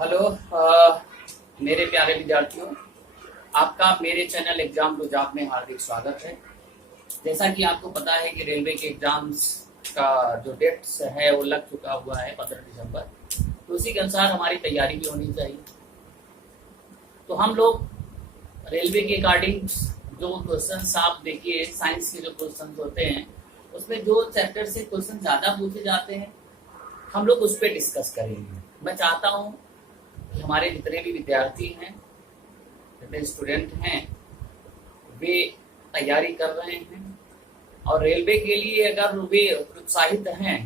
Hello मेरे प्यारे विद्यार्थियों, आपका मेरे चैनल एग्जाम टू जॉब में हार्दिक स्वागत है। जैसा कि आपको पता है कि रेलवे के एग्जाम्स का जो डेट्स है वो लग चुका हुआ है 15 दिसंबर, तो उसी के अनुसार हमारी तैयारी भी होनी चाहिए। तो हम लोग रेलवे के अकॉर्डिंग जो क्वेश्चन आप देखिए, साइंस के जो क्वेश्चन होते हैं उसमें जो चैप्टर से क्वेश्चन ज़्यादा पूछे जाते हैं हम लोग उस पर डिस्कस करेंगे। मैं चाहता हूँ कि हमारे जितने भी विद्यार्थी हैं, जितने स्टूडेंट हैं, वे तैयारी कर रहे हैं और रेलवे के लिए अगर वे उत्साहित हैं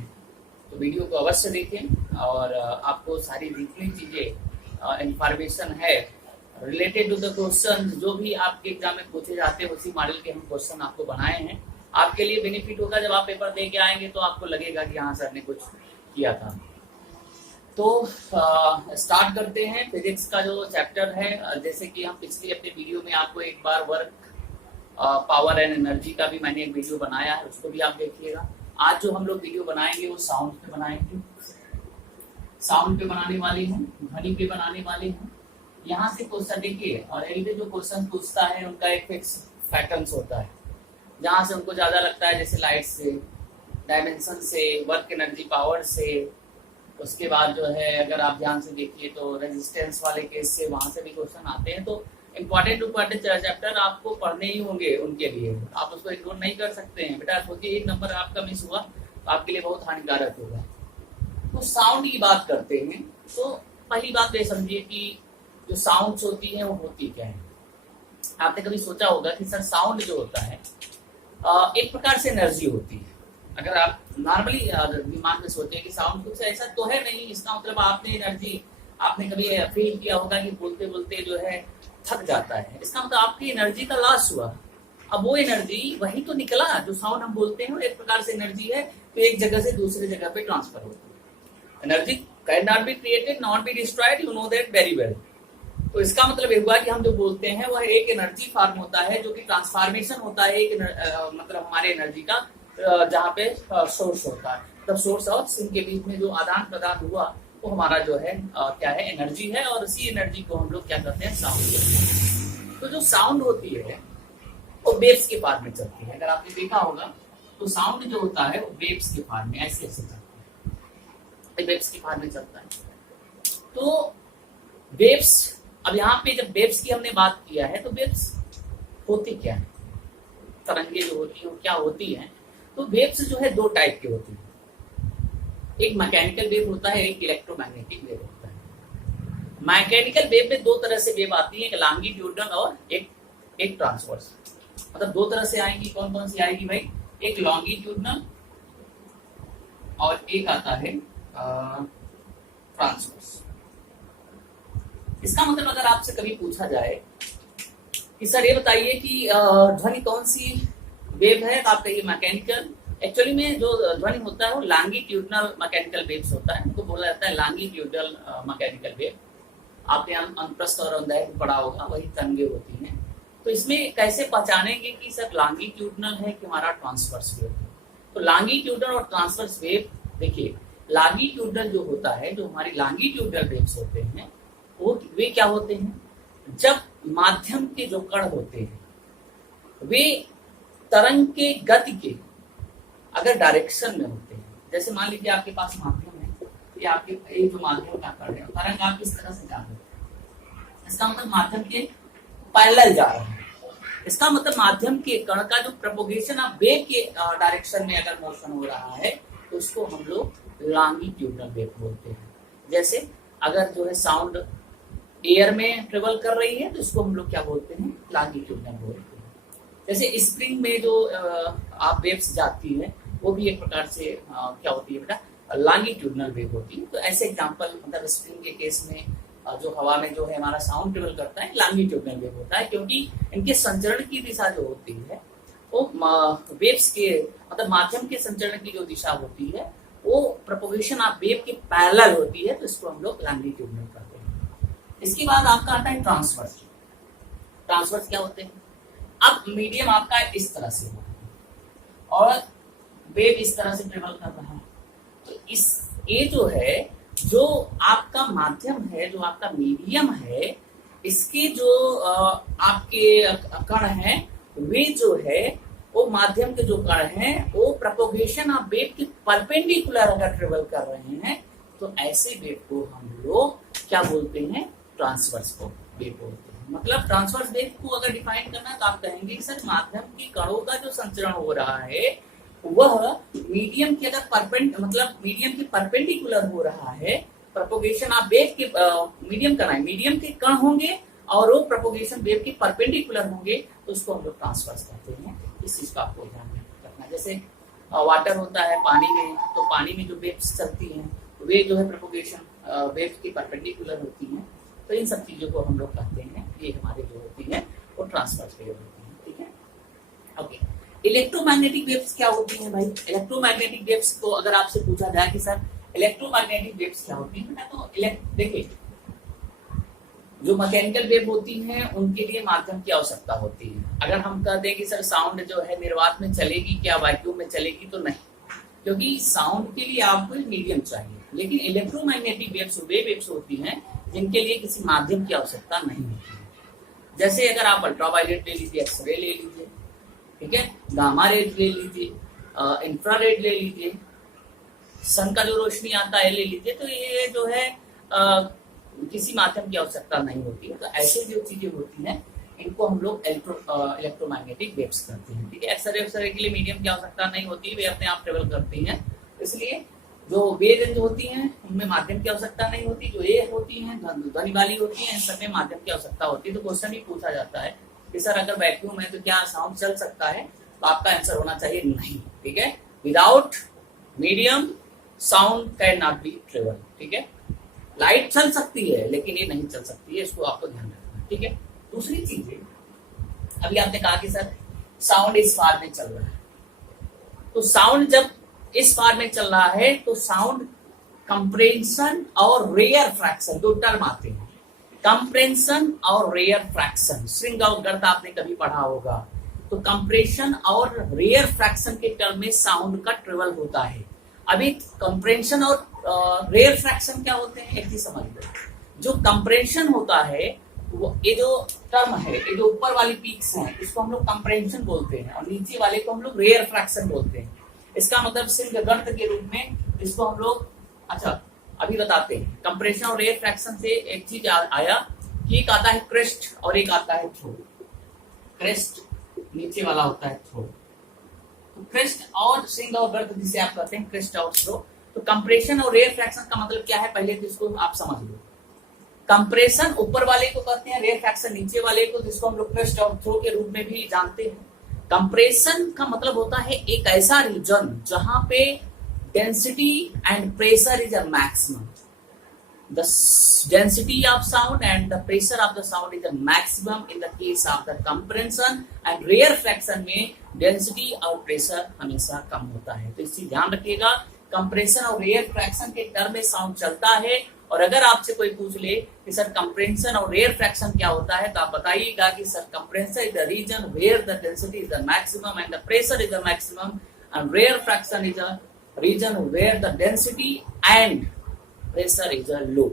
तो वीडियो को अवश्य देखें और आपको सारी जितनी चीज़ें इंफॉर्मेशन है रिलेटेड टू द क्वेश्चन जो भी आपके एग्जाम में पूछे जाते हैं उसी मॉडल के हम क्वेश्चन आपको बनाए हैं। आपके लिए बेनिफिट होगा, जब आप पेपर दे के आएंगे तो आपको लगेगा कि हाँ सर ने कुछ किया था। तो स्टार्ट करते हैं फिजिक्स का जो चैप्टर है। जैसे कि हम पिछली अपने वीडियो में आपको एक बार वर्क, पावर एंड एनर्जी का भी मैंने एक वीडियो बनाया है, उसको भी आप देखिएगा। आज जो हम लोग वीडियो बनाएंगे वो साउंड पे बनाएंगे, साउंड पे बनाने वाली हूँ, ध्वनि पे बनाने वाली हूँ। यहाँ से क्वेश्चन देखिए, और रेलवे जो क्वेश्चन पूछता है उनका एक फिक्स पैटर्न होता है, जहाँ से उनको ज्यादा लगता है, जैसे लाइट से, डायमेंशन से, वर्क एनर्जी पावर से, उसके बाद जो है अगर आप ध्यान से देखिए तो रेजिस्टेंस वाले केस से वहां से भी क्वेश्चन आते हैं। तो इम्पोर्टेंट चैप्टर आपको पढ़ने ही होंगे उनके लिए, आप उसको इग्नोर नहीं कर सकते हैं। बेटा सोचिए एक नंबर आपका मिस हुआ तो आपके लिए बहुत हानिकारक होगा। तो साउंड की बात करते हैं तो पहली बात ये समझिए कि जो साउंड्स होती है वो होती क्या है। आपने कभी सोचा होगा कि सर साउंड जो होता है एक प्रकार से एनर्जी होती है। अगर आप नॉर्मली दिमाग में सोचें कि साउंड कुछ ऐसा तो है नहीं, इसका मतलब आपने एनर्जी, आपने कभी फील किया होगा कि बोलते बोलते जो है थक जाता है, इसका मतलब आपकी एनर्जी का लॉस हुआ। अब वो एनर्जी वही तो निकला, जो साउंड हम बोलते हैं एक प्रकार से एनर्जी है, तो एक जगह से दूसरी जगह पे ट्रांसफर होती है। Energy can not be created, not be destroyed, you know that very well. तो इसका मतलब ये हुआ कि हम जो बोलते हैं वह एक एनर्जी फॉर्म होता है, जो कि ट्रांसफॉर्मेशन होता है एक मतलब हमारे एनर्जी का, जहाँ पे सोर्स होता है, तब सोर्स और सिंक के बीच में जो आदान प्रदान हुआ वो हमारा जो है क्या है, एनर्जी है। और इसी एनर्जी को हम लोग क्या करते हैं, साउंड करते हैं। तो जो साउंड होती है वो वेव्स के फॉर्म में चलती है। अगर आपने देखा होगा तो साउंड जो होता है वो वेव्स के फॉर्म में ऐसे ऐसे चलता है, वेव्स के फॉर्म में चलता है। तो वेव्स, अब यहाँ पे जब वेव्स की हमने बात किया है तो वेव्स होती क्या है, तरंगे जो होती है वो क्या होती है। तो वेव्स जो है दो टाइप की होती है, एक मैकेनिकल वेव होता है, एक इलेक्ट्रोमैग्नेटिक वेव होता है। मैकेनिकल वेव में दो तरह से वेव आती है, एक लॉन्गिट्यूडनल और एक ट्रांसवर्स। मतलब दो तरह से आएंगी, कौन कौन सी आएगी भाई, एक लॉन्गिट्यूडनल और एक आता है ट्रांसवर्स। इसका मतलब अगर आपसे कभी पूछा जाए कि सर ये बताइए कि ध्वनि कौन सी वेव है, आप कहिए मैकेनिकल। एक्चुअली में जो ध्वनि होता है वो लॉन्गिट्यूडनल मैकेनिकल वेव्स होता है, उनको बोला जाता है लॉन्गिट्यूडनल मैकेनिकल वेव। आपने अनुप्रस्थ और अनुदैर्घ्य पढ़ा होगा, वही तरंगे होती हैं। तो इसमें कैसे पहचानेंगे कि सर लॉन्गिट्यूडनल है कि हमारा ट्रांसवर्स वेव है। तो लॉन्गिट्यूडनल और ट्रांसवर्स वेव, देखिए लॉन्गिट्यूडनल जो होता है, जो हमारी लॉन्गिट्यूडनल वेव्स होते हैं वो वे क्या होते हैं, जब माध्यम के जो कण होते हैं वे तरंग के गति के अगर डायरेक्शन में होते हैं, जैसे मान लीजिए आपके पास माध्यम है, ये आपके ये जो माध्यम का कण है, तरंग आप किस तरह से जा रहे हैं, इसका मतलब माध्यम के पैरेलल जा रहे हैं। इसका मतलब माध्यम के कण का जो प्रोपोगेशन ऑफ वेव के डायरेक्शन में अगर मोशन हो रहा है तो उसको हम लोग लॉन्गिट्यूडनल वेव बोलते हैं। जैसे अगर जो है साउंड एयर में ट्रेवल कर रही है तो इसको हम लोग क्या बोलते हैं, लॉन्गिट्यूडनल बोलते हैं। जैसे स्प्रिंग में जो आप वेव्स जाती है वो भी एक प्रकार से क्या होती है बेटा, लॉन्गिट्यूडनल वेव होती है। तो ऐसे एग्जांपल, मतलब स्प्रिंग के केस में जो हवा में जो है हमारा साउंड ट्रेवल करता है लॉन्गिट्यूडनल वेव होता है, क्योंकि इनके संचरण की दिशा जो होती है वो वेव्स के, मतलब माध्यम के संचरण की जो दिशा होती है वो प्रोपोगेशन ऑफ वेव के पैरेलल होती है, तो इसको हम लोग लॉन्गिट्यूडनल कहते हैं। इसके बाद आपका आता है ट्रांसवर्स। ट्रांसवर्स क्या होते हैं, अब मीडियम आपका इस तरह से और वेव इस तरह से ट्रेवल कर रहा है, तो इस ये जो है जो आपका माध्यम है, जो आपका मीडियम है, इसके जो आपके कण हैं, वे जो है वो माध्यम के जो कण हैं वो प्रोपोगेशन ऑफ वेव के परपेंडिकुलर अगर ट्रेवल कर रहे हैं तो ऐसे वेव को हम लोग क्या बोलते हैं, ट्रांसवर्स वेव बोलते हैं। मतलब ट्रांसवर्स वेव को अगर डिफाइन करना है तो आप कहेंगे सर माध्यम के कणों का जो संचरण हो रहा है वह मीडियम के अगर मतलब मीडियम के परपेंडिकुलर हो रहा है, प्रोपोगेशन ऑफ वेव के मीडियम का मीडियम के कण होंगे और वो प्रोपोगेशन वेव के परपेंडिकुलर होंगे तो उसको हम लोग ट्रांसवर्स कहते हैं। इस चीज का आपको ध्यान रखना। जैसे वाटर होता है पानी में, तो पानी में जो वेव्स चलती हैं वे जो है प्रोपोगेशन वेव की परपेंडिकुलर होती हैं। तो इन सब चीजों को हम लोग कहते हैं, ये हमारे जो होती है वो ट्रांसवर्स वेव होती है। ठीक है, ओके। इलेक्ट्रोमैग्नेटिक वेव्स क्या होती हैं भाई? इलेक्ट्रोमैग्नेटिक वेव्स को अगर आपसे पूछा जाए कि सर इलेक्ट्रोमैग्नेटिक वेव्स क्या होती है, तो देखिए जो मैकेनिकल वेव होती हैं उनके लिए माध्यम की आवश्यकता होती है। अगर हम कहते हैं कि सर साउंड जो है निर्वात में चलेगी क्या वैक्यूम में चलेगी, तो नहीं, क्योंकि साउंड के लिए आपको मीडियम चाहिए। लेकिन इलेक्ट्रोमैग्नेटिक वेव्स वे वेव्स होती हैं जिनके लिए किसी माध्यम की आवश्यकता नहीं होती है। जैसे अगर आप अल्ट्रावायलेट ले लीजिए, एक्सरे ले लीजिए, ठीक है, गामा रेज ले लीजिए, इंफ्रारेड ले लीजिए, सन का जो रोशनी आता है ले लीजिए, तो ये जो है किसी माध्यम की आवश्यकता नहीं होती है। तो ऐसे जो चीजें होती हैं इनको हम लोग इलेक्ट्रोमैग्नेटिक वेव्स करते हैं। ठीक है, एक्सरे के लिए मीडियम की आवश्यकता नहीं होती, वे अपने आप ट्रेवल करती हैं। इसलिए जो वे रेंज होती हैं उनमें माध्यम की आवश्यकता नहीं होती। जो ए होती हैं ध्वनि वाली होती हैं, इन सब में माध्यम की आवश्यकता होती है। तो क्वेश्चन ही पूछा जाता है कि सर अगर वैक्यूम है तो क्या साउंड चल सकता है? तो आपका आंसर होना चाहिए नहीं। ठीक है, without medium sound can not be travel. ठीक है, लाइट चल सकती है लेकिन ये नहीं चल सकती है, इसको आपको ध्यान रखना। ठीक है, दूसरी चीज है, अभी आपने कहा कि सर साउंड इस फार में चल रहा है, तो साउंड जब इस फार में चल रहा है तो साउंड कंप्रेंशन और रेयर फ्रैक्शन दो टर्म आते हैं। कंप्रेंशन और रेयर फ्रैक्शन, श्रृंग और गर्त आपने कभी पढ़ा होगा। तो कंप्रेशन और रेयर फ्रैक्शन के टर्म में साउंड का ट्रेवल होता है। अभी कंप्रेंशन और रेयर फ्रैक्शन क्या होते हैं एक चीज समझ लो। जो कंप्रेंशन होता है वो ये जो टर्म है, ये जो ऊपर वाली पीक्स हैं इसको हम लोग कंप्रेंशन बोलते हैं और नीचे वाले को हम लोग रेयर फ्रैक्शन बोलते हैं। इसका मतलब सिर्फ गर्त के रूप में इसको हम लोग, अच्छा अभी बताते हैं। कंप्रेशन और रेयर फ्रैक्शन से एक चीज आया कि एक आता है क्रेस्ट और एक आता है थ्रो। क्रेस्ट नीचे वाला होता है थ्रो, तो क्रेस्ट और सिंग और गर्त जिसे आप कहते हैं क्रेस्ट और थ्रो। तो कंप्रेशन और रेयर फ्रैक्शन का मतलब क्या है पहले तो इसको आप समझ लो। कंप्रेशन ऊपर वाले को कहते हैं, रेयर फ्रैक्शन नीचे वाले को, जिसको हम लोग क्रेस्ट और थ्रो के रूप में भी जानते हैं। कंप्रेशन का मतलब होता है एक ऐसा रीजन जहां पे density and pressure is a maximum. The density of sound and the pressure of the sound is the maximum in the case of the compression and rarefaction में density और pressure हमेशा कम होता है। तो इसी ध्यान रखिएगा, कंप्रेशन और rarefaction के टर्म में साउंड चलता है। और अगर आपसे कोई पूछ ले कि सर कंप्रेशन और rarefaction क्या होता है तो आप बताइएगा कि sir compression is the region where the density is the maximum and the pressure is the maximum and rarefaction is a region where the density and pressure is a low.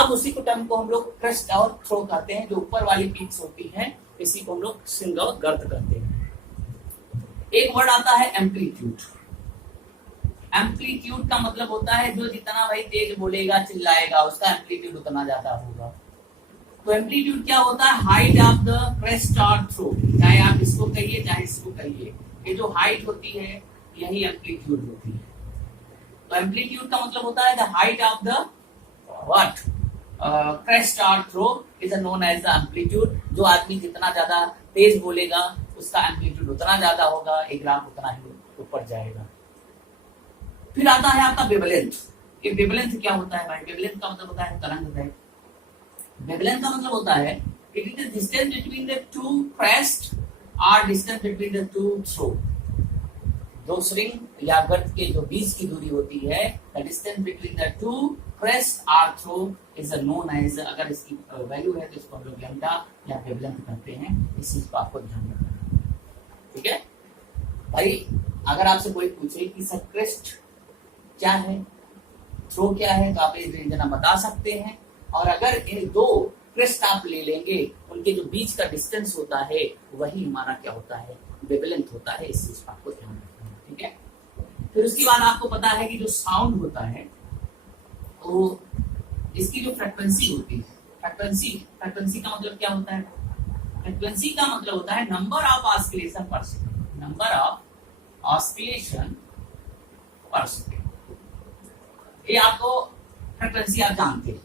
अब उसी को टर्म को हम लोग crest और throw कहते हैं। जो ऊपर वाली पीक्स होती हैं इसी को हम लोग सिंग और गर्त कहते हैं। एक वर्ड आता है एम्पलीट्यूड। एम्पलीट्यूड का मतलब होता है जो जितना भाई तेज बोलेगा चिल्लाएगा उसका एम्पलीट्यूड उतना ज्यादा होगा। तो एम्पलीट्यूड क्या होता है? हाइट ऑफ द क्रेस्ट और थ्रो, चाहे आप इसको कहिए चाहे इसको कहिए, ये जो हाइट होती है यही एम्पलीट्यूड होती है। तो एम्पलीट्यूड का मतलब होता है the height of the what crest और trough is known as the amplitude. जो आदमी जितना ज्यादा तेज बोलेगा उसका एम्पलीट्यूड उतना ज्यादा होगा, एक ग्राम उतना ही ऊपर जाएगा। फिर आता है आपका वेवलेंथ। ये वेवलेंथ क्या होता है भाई? वेवलेंथ का मतलब होता है तरंग। वेवलेंथ का मतलब होता है it is the distance between the two crest और distance between the two trough. दो श्रृंग या गर्त के जो बीच की दूरी होती है, the distance between the two crest और थ्रो इज नोन एज, अगर इसकी वैल्यू है तो इसको हम लोग लैम्डा या वेवलेंथ कहते हैं। इस चीज को आपको ध्यान रखना है। ठीक है भाई, अगर आपसे कोई पूछे कि सर क्रेस्ट क्या है थ्रो क्या है तो आप इस व्यंजना बता सकते हैं। और अगर इन दो क्रेस्ट आप ले लेंगे, उनके जो बीच का डिस्टेंस होता है वही हमारा क्या होता है, वेवलेंथ होता है। इस चीज का आपको ध्यान रखना है, ठीक है। फिर उसके बाद आपको पता है कि जो साउंड होता है वो इसकी जो फ्रीक्वेंसी होती है, फ्रीक्वेंसी का मतलब क्या होता है, फ्रीक्वेंसी का मतलब होता है नंबर ऑफ ऑस्किलेशन पर सेकंड, नंबर ऑफ ऑस्किलेशन पर सेकंड। ये आपको फ्रीक्वेंसी आप जानते हैं।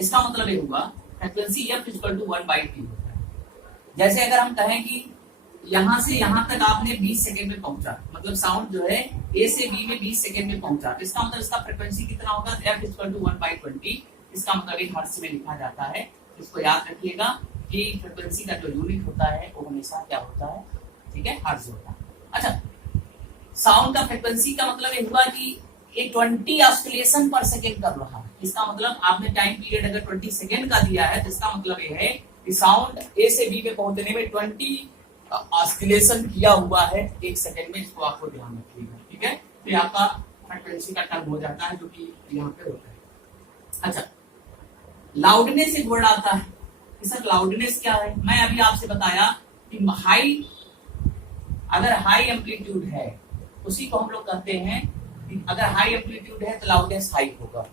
इसका मतलब ये हुआ frequency f equal to 1/t होता है। जैसे अगर हम कहें कि यहां से यहां तक आपने 20 सेकंड में पहुंचा, मतलब साउंड जो है ए से बी में 20 सेकंड में पहुंचा, इसका मतलब इसका फ्रीक्वेंसी कितना होगा, f इक्वल टू 1/20। इसका मतलब एक हर्ट्ज में लिखा जाता है। इसको याद रखिएगा कि फ्रीक्वेंसी का जो यूनिट होता है वो हमेशा क्या होता है, ठीक है, हर्ट्ज होता है। अच्छा, साउंड का फ्रीक्वेंसी का मतलब ये हुआ कि ये 20 ऑस्किलेशन पर सेकेंड कर रहा है। इसका मतलब आपने टाइम पीरियड अगर 20 सेकेंड का दिया है तो इसका मतलब ये है कि साउंड ए से बी में पहुंचने में 20 ऑस्किलेशन किया हुआ है एक सेकेंड में। इसको आपको ध्यान रखिएगा, ठीक है। तो आपका फ्रीक्वेंसी का टर्म हो जाता है जो कि यहाँ पे होता है। अच्छा, लाउडनेस एक वर्ड आता है कि सर लाउडनेस क्या है। मैं अभी आपसे बताया कि हाई, अगर हाई एम्पलीट्यूड है उसी को हम लोग कहते हैं कि अगर हाई एम्पलीट्यूड है तो लाउडनेस हाई होगा,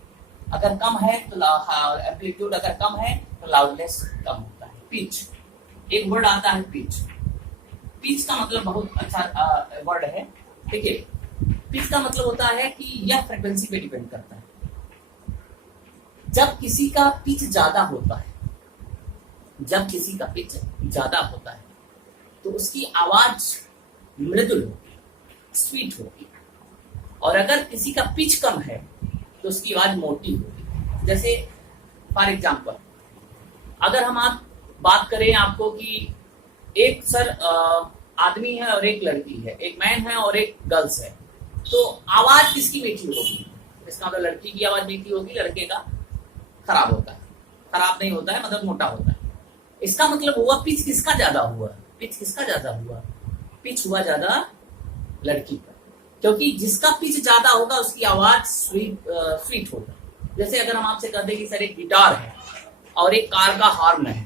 अगर कम है तो एम्पलीट्यूड अगर कम है तो लाउडनेस कम होता है। पिच एक वर्ड आता है, पिच। पिच का मतलब बहुत अच्छा वर्ड है, ठीक है। पिच का मतलब होता है कि यह फ्रीक्वेंसी पे डिपेंड करता है। जब किसी का पिच ज्यादा होता है, जब किसी का पिच ज्यादा होता है तो उसकी आवाज मृदुल होगी, स्वीट होगी। और अगर किसी का पिच कम है तो उसकी आवाज मोटी होगी। जैसे फॉर एग्जांपल अगर हम आप बात करें आपको कि एक सर आदमी है और एक लड़की है, एक मैन है और एक गर्ल्स है, तो आवाज किसकी मीठी होगी, इसका मतलब लड़की की आवाज मीठी होगी, लड़के का खराब होता है, खराब नहीं होता है, मतलब मोटा होता है। इसका मतलब हुआ पिच किसका ज्यादा हुआ, पिच किसका ज्यादा हुआ, पिच हुआ ज्यादा लड़की का, क्योंकि जिसका पिच ज्यादा होगा उसकी आवाज स्वीट होगा। जैसे अगर हम आपसे कहते हैं कि सर एक गिटार है और एक कार का हॉर्न है,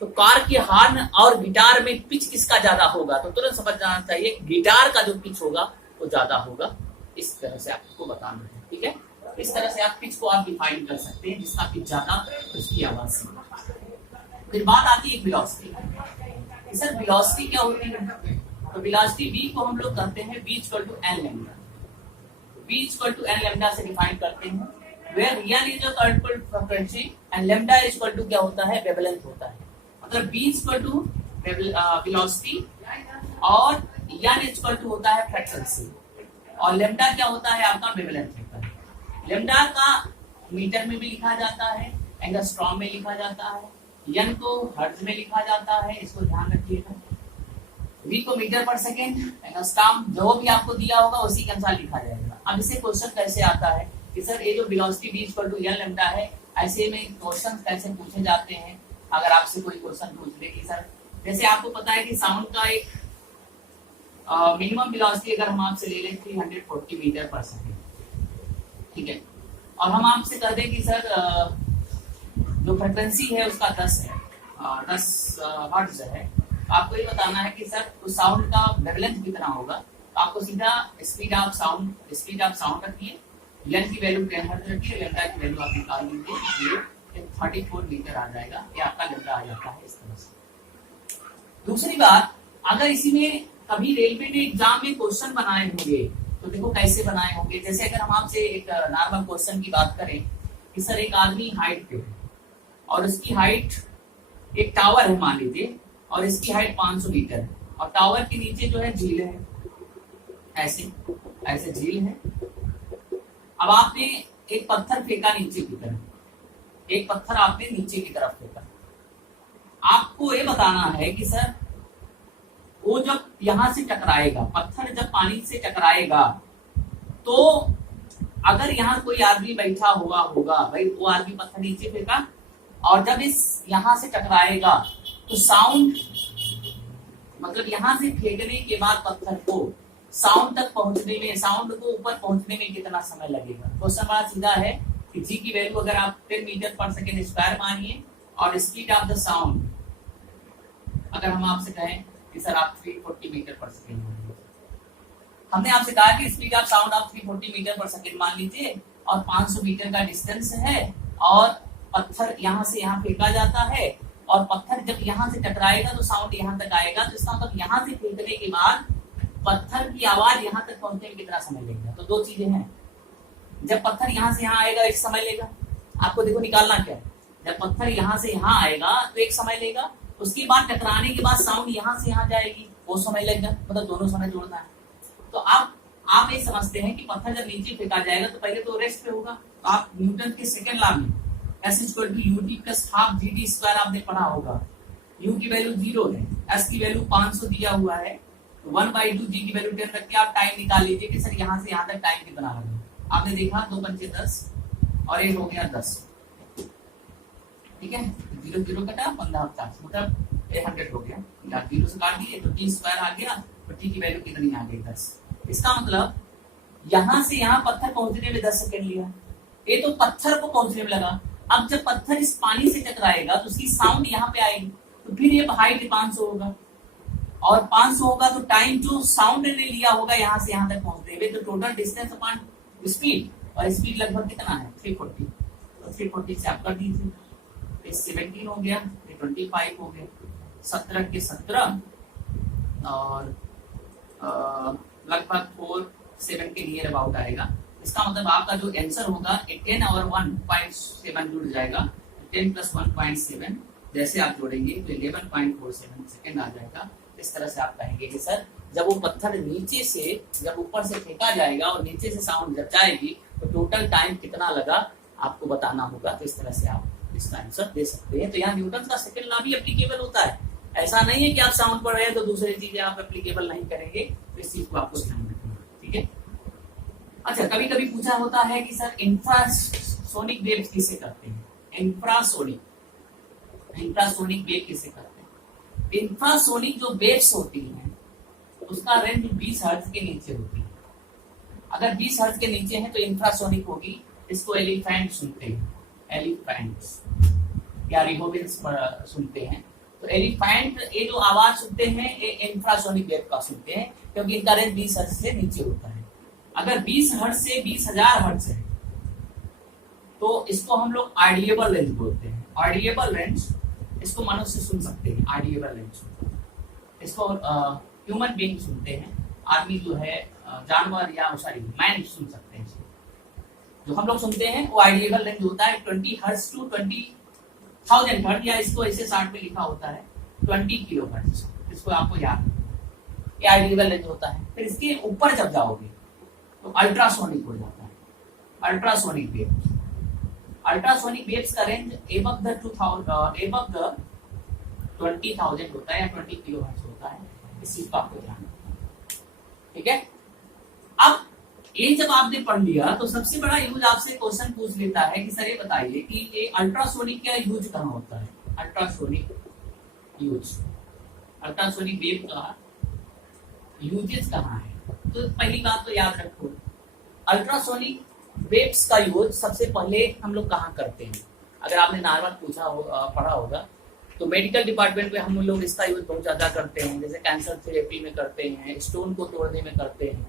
तो कार के हॉर्न और गिटार में पिच किसका ज्यादा होगा, तो तुरंत समझ जाना चाहिए गिटार का जो पिच होगा वो ज्यादा होगा। इस तरह से आपको बताना है, ठीक है। इस तरह से आप पिच को आप डिफाइन कर सकते हैं, जिसका पिच ज्यादा उसकी आवाज से। फिर बात आती है वेलोसिटी। सर वेलोसिटी क्या होती है, तो वेलोसिटी v को हम लोग कहते हैं v equal to n lambda, v equal to n lambda से डिफाइन करते हैं, where n is the current frequency and lambda equal to क्या होता है, वेवलेंथ होता है। मतलब v इक्वल टू वेलोसिटी और n इक्वल टू होता है फ्रीक्वेंसी और लैम्डा क्या होता है आपका, वेवलेंथ होता है। लैम्डा का मीटर में भी लिखा जाता है, एंगस्ट्रॉम में लिखा जाता है, n को हर्ट्ज में लिखा जाता है, इसको ध्यान रखिएगा। v को मीटर पर सेकेंड, एंगस्ट्रॉम जो भी आपको दिया होगा उसी के अनुसार लिखा जाएगा। अब इसे क्वेश्चन कैसे आता है कि सर ये जो velocity v equal to n lambda है, ऐसे में क्वेश्चन कैसे पूछे जाते हैं। अगर आपसे कोई क्वेश्चन पूछ ले कि सर, जैसे आपको पता है कि साउंड का एक मिनिमम वेलोसिटी अगर हम आपसे ले लें 340 मीटर पर सेकेंड, ठीक है, और हम आपसे कह दें कि सर जो फ्रीक्वेंसी है उसका 10 है, 10 हर्ट्ज है, आपको ये बताना है कि सर उस साउंड का वेवलेंथ कितना होगा। तो आपको सीधा स्पीड ऑफ साउंड रखिए, n की वैल्यू 10 हर्ट्ज रखिए, लैम्डा की वैल्यू आप निकाल लीजिए, 34 मीटर आ जाएगा, ये आपका लैम्डा आ जाता है इस तरह से। दूसरी बात, अगर इसी में कभी रेलवे ने एग्जाम में क्वेश्चन बनाए होंगे तो देखो कैसे बनाए होंगे। जैसे अगर हम आपसे एक नॉर्मल क्वेश्चन की बात करें कि सर एक आदमी हाइट पे है और उसकी हाइट, एक टावर है मान लीजिए और इसकी हाइट 500 मीटर है और टावर के नीचे जो है झील है, ऐसे ऐसे झील है। अब आपने एक पत्थर फेंका नीचे की तरफ, एक पत्थर आपने नीचे की तरफ फेंका, आपको ये बताना है कि सर वो जब यहां से टकराएगा, पत्थर जब पानी से टकराएगा तो अगर यहाँ कोई आदमी बैठा हुआ होगा, भाई वो आदमी पत्थर नीचे फेंका और जब इस यहां से टकराएगा तो साउंड, मतलब यहां से फेंकने के बाद पत्थर को साउंड तक पहुंचने में, साउंड को ऊपर पहुंचने में कितना समय लगेगा। क्वेश्चन बड़ा सीधा है कि जी की वैल्यू अगर आप 10 मीटर पर सेकेंड स्क्वायर मानिए और स्पीड ऑफ द साउंड अगर हम आपसे कहें कि सर आप 340 मीटर पर सेकेंड मानिए, हमने आपसे कहा कि स्पीड ऑफ साउंड आप 340 मीटर पर सेकेंड मान लीजिए और 500 मीटर का डिस्टेंस है और पत्थर यहाँ से यहाँ फेंका जाता है और पत्थर जब यहाँ से टकराएगा तो साउंड यहाँ तक आएगा, तो इसका मतलब यहाँ से फेंकने के बाद पत्थर की आवाज यहाँ तक पहुंचने में कितना समय लगेगा। तो दो चीजें हैं, जब पत्थर यहाँ से यहाँ आएगा एक समय लेगा, आपको देखो निकालना क्या है, जब पत्थर यहाँ से यहाँ आएगा तो एक समय लेगा, उसके बाद टकराने के बाद साउंड यहाँ से यहाँ जाएगी वो समय लगेगा, मतलब दोनों समय जोड़ना है। तो आप ये समझते हैं कि पत्थर जब नीचे फेंका जाएगा तो पहले तो रेस्ट पे होगा, तो आप न्यूटन के सेकंड लॉ में S equal to u t plus half g t square आपने पढ़ा होगा। U की वैल्यू 0 है, S की वैल्यू 500 दिया हुआ है, तो 1/2 G की वैल्यू 10 रख के आप टाइम निकाल लीजिए कि सर यहाँ से यहाँ तक टाइम कितना लगा। आपने देखा 2 पंचे 10 और ये हो गया 10, ठीक है, 0 0 कटा 15 50 मतलब 100 हो गया, 0 से काट दिए तो T स्क्वायर आ गया, तो T की वैल्यू कितनी आ गई 10। इसका मतलब यहाँ से यहाँ पत्थर पहुंचने में 10 सेकंड लिया, ये तो पत्थर को पहुंचने में लगा। अब जब पत्थर इस पानी से टकराएगा तो उसकी साउंड यहाँ पे आएगी, तो फिर ये हाइट 500 होगा और 500 होगा तो टाइम जो साउंड ने लिया होगा यहाँ से यहाँ तक पहुंचते हुए, तो टोटल डिस्टेंस अपॉन स्पीड, और स्पीड लगभग कितना है 340, तो 340 से आप कर दीजिए, 17 हो गया, 25 हो गया, 17 के 17 और लगभग 47 के नियर अबाउट आएगा। इसका मतलब आपका जो आंसर होगा 10 और 1.7 जुड़ जाएगा, 10 प्लस 1.7 जैसे आप जोड़ेंगे तो 11.47 सेकेंड आ जाएगा। इस तरह से आप कहेंगे कि सर जब वो पत्थर नीचे से जब ऊपर से फेंका जाएगा और नीचे से साउंड जब जाएगी तो टोटल टाइम कितना लगा आपको बताना होगा। तो इस तरह से आप इसका आंसर दे सकते हैं। तो यहाँ न्यूटन का सेकंड लॉ भी एप्लीकेबल होता है, ऐसा नहीं है कि आप साउंड पढ़ रहे हैं तो दूसरी चीजें आप एप्लीकेबल नहीं करेंगे, तो इस चीज को आपको ध्यान रखना, ठीक है। अच्छा, कभी कभी पूछा होता है कि सर इंफ्रासोनिक वेव किसे करते हैं, इंफ्रासोनिक वेव किसे करते हैं। इंफ्रासोनिक जो वेव्स होती हैं उसका रेंज 20 हर्ट्ज के नीचे होती है। अगर 20 हर्ट्ज के नीचे है तो इंफ्रासोनिक होगी। इसको एलिफेंट सुनते हैं, एलिफेंट्स या रिबोबिन्स सुनते हैं। तो एलिफेंट ये जो आवाज सुनते हैं ये इंफ्रासोनिक वेव का सुनते हैं, क्योंकि इनका रेंज 20 हर्ट्ज से नीचे होता है। अगर 20 हर्ट्ज से 20,000 हर्ट्ज है तो इसको हम लोग ऑडिएबल रेंज बोलते हैं। ऑडिएबल रेंज इसको मनुष्य सुन सकते हैं, ऑडिएबल रेंज इसको ह्यूमन बीइंग सुनते हैं, आदमी जो है जानवर या सॉरी मैन सुन सकते हैं। जो हम लोग सुनते हैं वो ऑडिएबल रेंज होता है 20 हर्ट्ज टू 20,000 हर्ट्ज, या इसको ऐसे 60 में लिखा होता है 20 किलो हर्ट्ज। इसको आपको याद, ये ऑडिएबल रेंज होता है। फिर इसके ऊपर जब जाओगे तो अल्ट्रासोनिक हो जाता है, अल्ट्रासोनिक वेव। अल्ट्रासोनिक वेव्स का रेंज एबव द 20,000 होता है या 20 किलो हर्ट्ज होता है। इस चीज को आपको ध्यान रखना, ठीक है। अब ये जब आपने पढ़ लिया तो सबसे बड़ा यूज आपसे क्वेश्चन पूछ लेता है कि सर ये बताइए कि ये अल्ट्रासोनिक का यूज कहाँ होता है। अल्ट्रासोनिक यूज, अल्ट्रासोनिक वेव का यूजेस कहाँ है। तो पहली बात तो याद रखो, अल्ट्रासोनिक वेव्स का यूज सबसे पहले हम लोग कहाँ करते हैं। अगर आपने नॉर्मल पढ़ा होगा तो मेडिकल डिपार्टमेंट में हम लोग इसका यूज बहुत ज्यादा करते हैं, जैसे कैंसर थेरेपी में करते हैं, स्टोन को तोड़ने में करते हैं,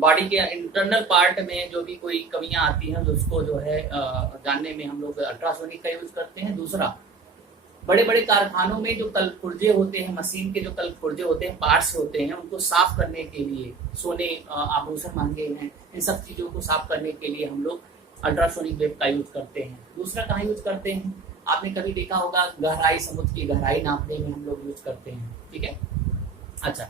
बॉडी के इंटरनल पार्ट में जो भी कोई कमियां आती हैं तो उसको जो है जानने में हम लोग अल्ट्रासोनिक का यूज करते हैं। दूसरा, बड़े बड़े कारखानों में जो कल पुर्जे होते हैं, मशीन के जो कल पुर्जे होते हैं, पार्ट्स होते हैं, उनको साफ करने के लिए, सोने आभूषण महंगे हैं, इन सब चीजों को साफ करने के लिए हम लोग अल्ट्रासोनिक वेव का यूज करते हैं। दूसरा कहाँ यूज करते हैं, आपने कभी देखा होगा गहराई, समुद्र की गहराई नापने में हम लोग यूज करते हैं, ठीक है। अच्छा,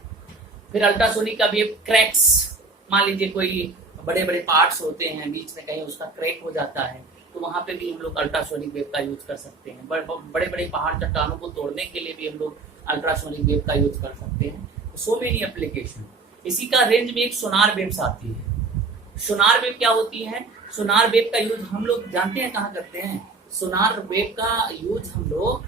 फिर अल्ट्रासोनिक का वेव क्रैक्स, मान लीजिए कोई बड़े बड़े पार्ट्स होते हैं, बीच में कहीं उसका क्रैक हो जाता है तो वहां पे भी हम लोग अल्ट्रासोनिक वेव का यूज कर सकते हैं। बड़े बड़े पहाड़ चट्टानों को तोड़ने के लिए भी हम लोग अल्ट्रासोनिक वेव का यूज कर सकते हैं। So many application. इसी का रेंज में एक सोनार वेव्स आती है। सोनार वेव क्या होती है, सोनार वेव का यूज हम लोग जानते हैं कहाँ करते हैं। सोनार वेव का यूज हम लोग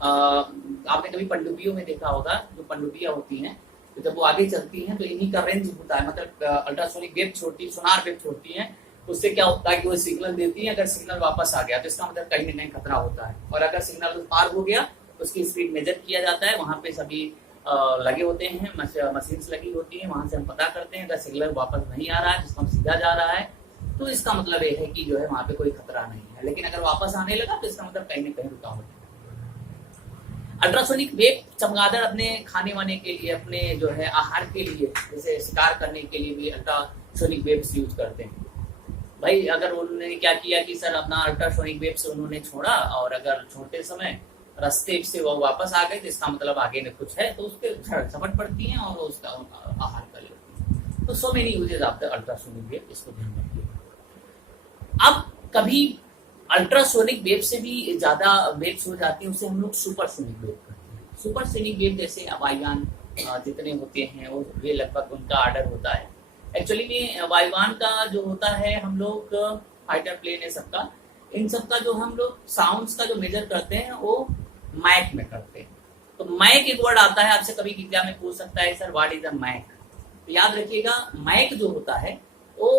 आपने कभी पनडुब्बियों में देखा होगा, जो पनडुब्बियां होती हैं तो जब वो आगे चलती हैं तो इन्हीं का रेंज होता है, मतलब अल्ट्रासोनिक वेव छोड़ती, सोनार वेव छोड़ती हैं, उससे क्या होता है कि वो सिग्नल देती है। अगर सिग्नल वापस आ गया तो इसका मतलब कहीं ना कहीं खतरा होता है, और अगर सिग्नल पार हो गया तो उसकी स्पीड मेजर किया जाता है। वहां पे सभी लगे होते हैं, मशीन्स लगी होती है, वहां से हम पता करते हैं। अगर सिग्नल वापस नहीं आ रहा है, जिसको हम सीधा जा रहा है, तो इसका मतलब ये है कि जो है वहां पे कोई खतरा नहीं है। लेकिन अगर वापस आने लगा तो इसका मतलब कहीं ना कहीं रुका होता है। अल्ट्रासोनिक वेव चमगादड़ अपने खाने वाने के लिए, अपने जो है आहार के लिए, जैसे शिकार करने के लिए भी अल्ट्रासोनिक वेव्स यूज करते हैं। भाई अगर उन्होंने क्या किया कि सर अपना अल्ट्रासोनिक वेव से उन्होंने छोड़ा, और अगर छोड़ते समय रास्ते से वो वापस आ गए, तो इसका मतलब आगे में कुछ है, तो उसके झपट पड़ती हैं और उसका आहार कर लेती हैं। तो so many usages of the ultrasonic wave, इसको ध्यान रखिए। अब कभी अल्ट्रासोनिक वेव से भी ज्यादा वेव्स हो जाती है, उसे हम लोग सुपरसोनिक वेव कहते हैं। सुपरसोनिक वेव जैसे वायुयान जितने होते हैं वो वे लगभग उनका ऑर्डर होता है। एक्चुअली में वायुयान का जो होता है, हम लोग फाइटर प्लेन है सबका, इन सबका जो हम लोग साउंड्स का जो मेजर करते हैं वो मैक में करते हैं। तो मैक एक वर्ड आता है, आपसे कभी एग्जाम में पूछ सकता है sir what is a Mach. तो याद रखिएगा मैक जो होता है वो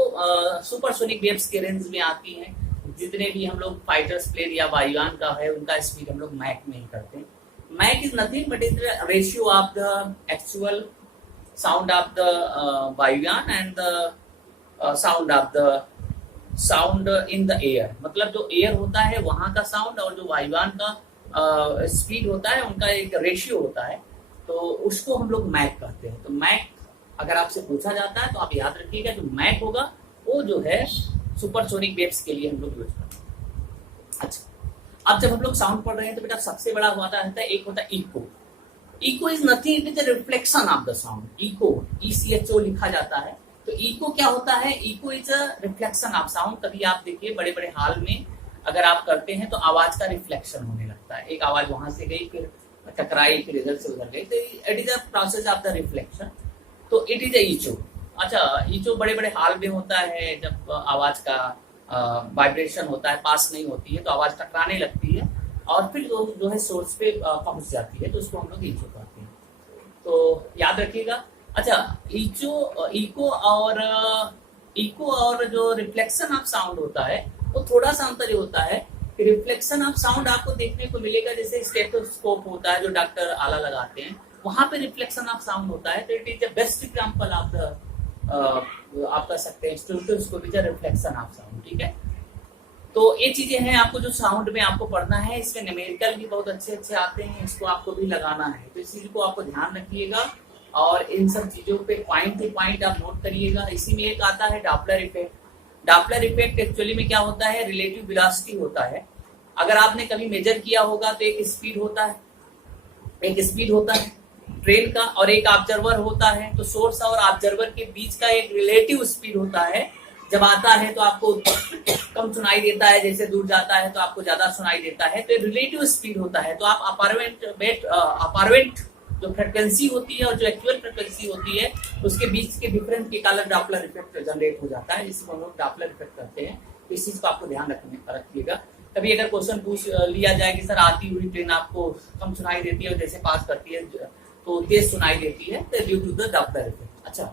सुपरसोनिक वेव्स के रेंज में आती हैं। जितने भी हम लोग फाइटर्स प्लेन या वायुयान का है उनका स्पीड हम लोग मैक में ही करते हैं। Mach is nothing but is the ratio of the actual sound of the वायुयान and the sound of the sound in the air. मतलब जो एयर होता है वहां का साउंड और जो वायुयान का स्पीड होता है, उनका एक रेशियो होता है, तो उसको हम लोग मैक कहते हैं। तो मैक अगर आपसे पूछा जाता है तो आप याद रखिएगा जो मैक होगा वो जो है सुपरसोनिक वेव्स के लिए हम लोग यूज करते हैं। अच्छा, अब जब हम लोग साउंड पढ़ रहे हैं तो बेटा सबसे बड़ा होता है, एक होता है eco. Eco is nothing, it is a reflection of the sound. Eco ECHO लिखा जाता है। तो इको क्या होता है? Eco is a reflection of sound. कभी आप देखिए बड़े बड़े हॉल में अगर आप करते हैं तो आवाज का रिफ्लेक्शन होने लगता है। एक आवाज वहां से गई, फिर टकराई, फिर इधर से उधर गई, तो it is a process of the reflection. तो इट इज इचो। अच्छा, इचो बड़े बड़े हॉल में होता है, जब आवाज का वाइब्रेशन होता है, पास नहीं होती है तो आवाज टकराने लगती है और फिर जो है सोर्स पे पहुंच जाती है, तो उसको हम लोग इचो कहते हैं। तो याद रखिएगा। अच्छा, इको और जो रिफ्लेक्शन ऑफ साउंड होता है वो थोड़ा सा अंतर होता है कि रिफ्लेक्शन ऑफ साउंड आपको देखने को मिलेगा जैसे स्टेथोस्कोप होता है जो डॉक्टर आला लगाते हैं, वहां पे रिफ्लेक्शन ऑफ साउंड होता है। तो it is the best example of the आप कह सकते हैं stethoscope is a reflection of sound. ठीक है, तो ये चीजें हैं आपको जो साउंड में आपको पढ़ना है। इसमें न्यूमेरिकल भी बहुत अच्छे अच्छे आते हैं, इसको आपको भी लगाना है, तो इस चीज को आपको ध्यान रखिएगा और इन सब चीजों पे पॉइंट टू पॉइंट आप नोट करिएगा। इसी में एक आता है Doppler effect. Doppler effect actually में क्या होता है? रिलेटिव वेलोसिटी होता है। अगर आपने कभी मेजर किया होगा तो एक स्पीड होता है ट्रेन का और एक ऑब्जर्वर होता है। तो सोर्स और ऑब्जर्वर के बीच का एक रिलेटिव स्पीड होता है। जब आता है तो आपको कम सुनाई देता है, जैसे दूर जाता है तो आपको ज्यादा सुनाई देता है, तो रिलेटिव स्पीड होता है। तो आप अपार्वेंट जो फ्रिक्वेंसी होती है और जो एक्चुअल फ्रिक्वेंसी होती है उसके बीच के डिफरेंस के कारण डॉपलर इफेक्ट जनरेट हो जाता है, जिसको हम लोग डॉपलर इफेक्ट करते हैं। तो इस चीज को आपको ध्यान रखिएगा। कभी अगर क्वेश्चन पूछ लिया जाए कि सर आती हुई ट्रेन आपको कम सुनाई देती है और जैसे पास करती है तो तेज सुनाई देती है, तो due to the Doppler effect. अच्छा,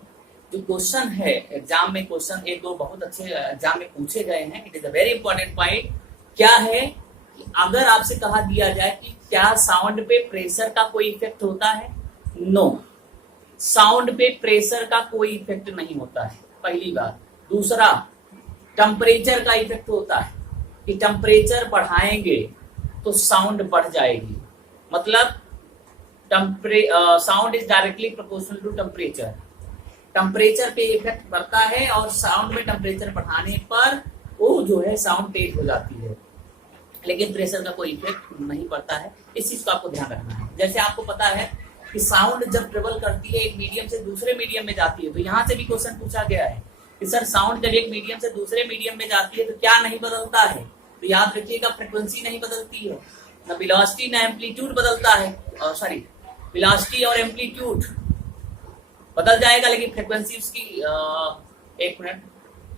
जो क्वेश्चन है एग्जाम में, क्वेश्चन एक दो बहुत अच्छे एग्जाम में पूछे गए हैं, it is a very important point. क्या है कि अगर आपसे कहा दिया जाए कि क्या साउंड पे प्रेशर का कोई इफेक्ट होता है? नो, साउंड पे प्रेशर का कोई इफेक्ट नहीं होता है, पहली बात। दूसरा, टेम्परेचर का इफेक्ट होता है कि टेम्परेचर बढ़ाएंगे तो साउंड बढ़ जाएगी। मतलब sound is directly proportional to temperature. Temperature पे इफेक्ट पड़ता है और साउंड में टेम्परेचर बढ़ाने पर वो जो है साउंड तेज हो जाती है, लेकिन प्रेशर का कोई इफेक्ट नहीं पड़ता है। इस चीज को आपको ध्यान रखना है। जैसे आपको पता है कि साउंड जब ट्रेवल करती है एक मीडियम से दूसरे मीडियम में जाती है, तो यहाँ से भी क्वेश्चन पूछा गया है कि सर साउंड जब एक मीडियम से दूसरे मीडियम में जाती है तो क्या नहीं बदलता है? तो याद रखिएगा फ्रिक्वेंसी नहीं बदलती है, न वेलोसिटी न एम्पलीट्यूड बदलता है। सॉरी, वेलोसिटी और एम्पलीट्यूड बदल जाएगा लेकिन फ्रिक्वेंसी उसकी एक मिनट,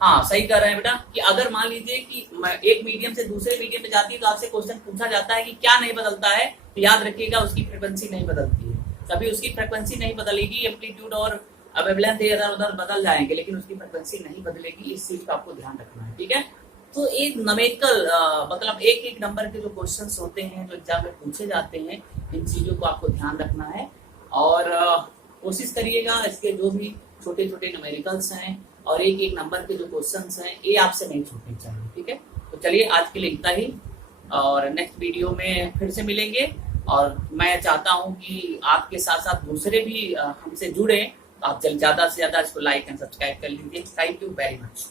हाँ सही कर रहे हैं बेटा, कि अगर मान लीजिए कि एक मीडियम से दूसरे मीडियम में जाती है तो आपसे क्वेश्चन पूछा जाता है कि क्या नहीं बदलता है, तो याद रखिएगा उसकी फ्रिक्वेंसी नहीं बदलती है। कभी उसकी फ्रिक्वेंसी नहीं बदलेगी, एम्पलीट्यूड और वेवलेंथ इधर उधर बदल जाएंगे, लेकिन उसकी फ्रिक्वेंसी नहीं बदलेगी। इस चीज का आपको ध्यान रखना है, ठीक है। तो एक नमेकल मतलब एक एक नंबर के जो क्वेश्चंस होते हैं जो एग्जाम में पूछे जाते हैं, इन चीजों को आपको ध्यान रखना है। और कोशिश करिएगा इसके जो भी छोटे छोटे न्यूमेरिकल्स हैं और एक एक नंबर के जो क्वेश्चंस हैं ये आपसे नहीं छूटने चाहिए, ठीक है। तो चलिए आज के लिए इतना ही, और नेक्स्ट वीडियो में फिर से मिलेंगे। और मैं चाहता हूं कि आपके साथ साथ दूसरे भी हमसे जुड़े, तो आप ज्यादा से ज्यादा इसको लाइक एंड सब्सक्राइब कर लीजिए। Thank you very much.